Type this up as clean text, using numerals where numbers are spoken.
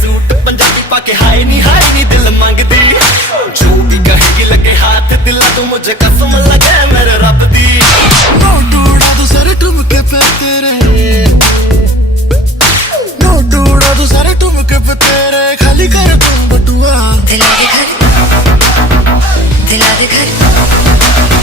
suit Punjabi पाके हाय नी दिल मांगदी जो भी कहेगी लगे हाथ दिला तू मुझे कसम लगे मेरे रब दी नोट उड़ा दूं सारे ठुमके पे तेरे नोट उड़ा दूं सारे ठुमके पे तेरे खाली कर दूं बटुआ दिला दे घर दिला दे घर